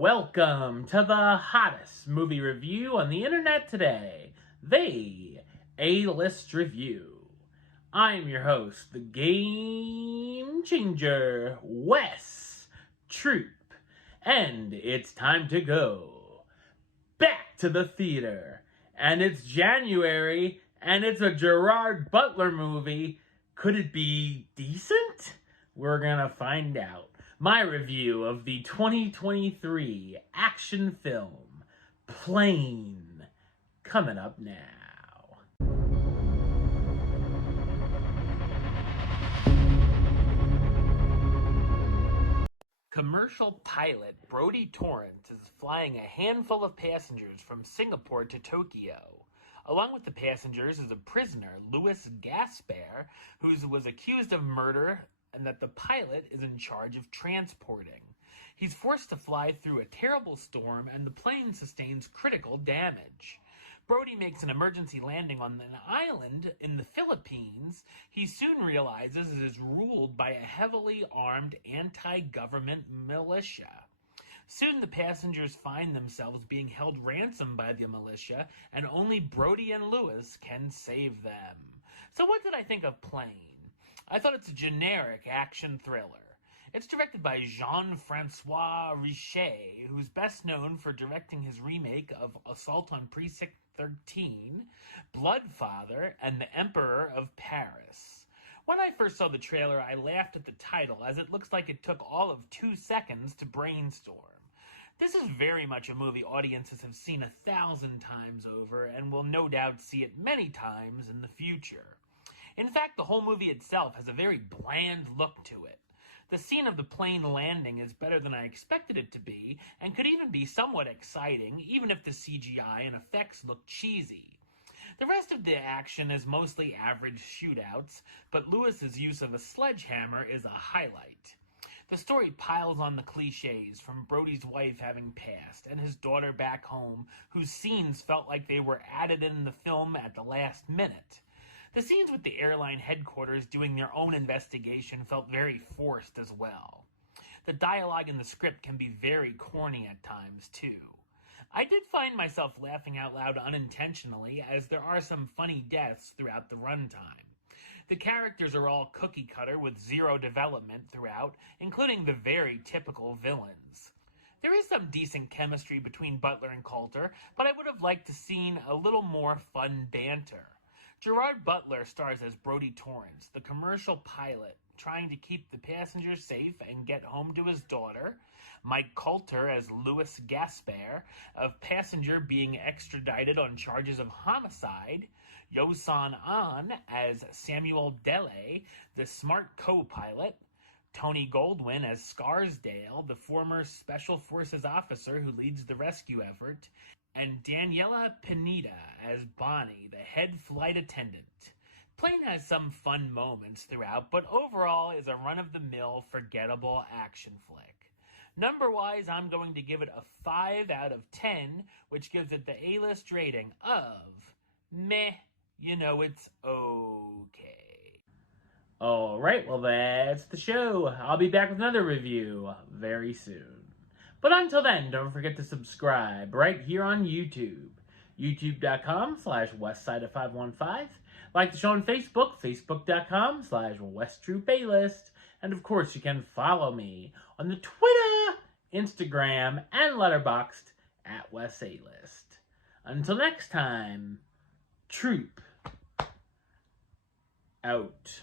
Welcome to the hottest movie review on the internet today, the A-List Review. I'm your host, the Game Changer, Wes Troop, and it's time to go back to the theater. And it's January, and it's a Gerard Butler movie. Could it be decent? We're gonna find out. My review of the 2023 action film, Plane, coming up now. Commercial pilot Brodie Torrance is flying a handful of passengers from Singapore to Tokyo. Along with the passengers is a prisoner, Louis Gaspar, who was accused of murder and that the pilot is in charge of transporting. He's forced to fly through a terrible storm and the plane sustains critical damage. Brodie makes an emergency landing on an island in the Philippines he soon realizes is ruled by a heavily armed anti-government militia. Soon the passengers find themselves being held ransom by the militia, and only Brodie and Louis can save them. So what did I think of Plane? I thought it's a generic action thriller. It's directed by Jean-Francois Richet, who's best known for directing his remake of Assault on Precinct 13, Bloodfather, and The Emperor of Paris. When I first saw the trailer, I laughed at the title, as it looks like it took all of 2 seconds to brainstorm. This is very much a movie audiences have seen 1,000 times over, and will no doubt see it many times in the future. In fact, the whole movie itself has a very bland look to it. The scene of the plane landing is better than I expected it to be, and could even be somewhat exciting, even if the CGI and effects look cheesy. The rest of the action is mostly average shootouts, but Louis's use of a sledgehammer is a highlight. The story piles on the cliches, from Brodie's wife having passed, and his daughter back home, whose scenes felt like they were added in the film at the last minute. The scenes with the airline headquarters doing their own investigation felt very forced as well. The dialogue in the script can be very corny at times, too. I did find myself laughing out loud unintentionally, as there are some funny deaths throughout the runtime. The characters are all cookie-cutter with zero development throughout, including the very typical villains. There is some decent chemistry between Butler and Coulter, but I would have liked to seen a little more fun banter. Gerard Butler stars as Brodie Torrance, the commercial pilot, trying to keep the passengers safe and get home to his daughter. Mike Coulter as Louis Gaspar, a passenger being extradited on charges of homicide. Yosan An as Samuel Dele, the smart co-pilot. Tony Goldwyn as Scarsdale, the former Special Forces officer who leads the rescue effort. And Daniela Pineda as Bonnie, the head flight attendant. Plane has some fun moments throughout, but overall is a run-of-the-mill, forgettable action flick. Number-wise, I'm going to give it a 5 out of 10, which gives it the A-list rating of meh. You know, it's okay. Alright, well that's the show. I'll be back with another review very soon. But until then, don't forget to subscribe right here on YouTube. YouTube.com/Westside515. Like the show on Facebook, Facebook.com/WesTroopAlist. And of course, you can follow me on the Twitter, Instagram, and Letterboxd at WesAlist. Until next time, Troop out.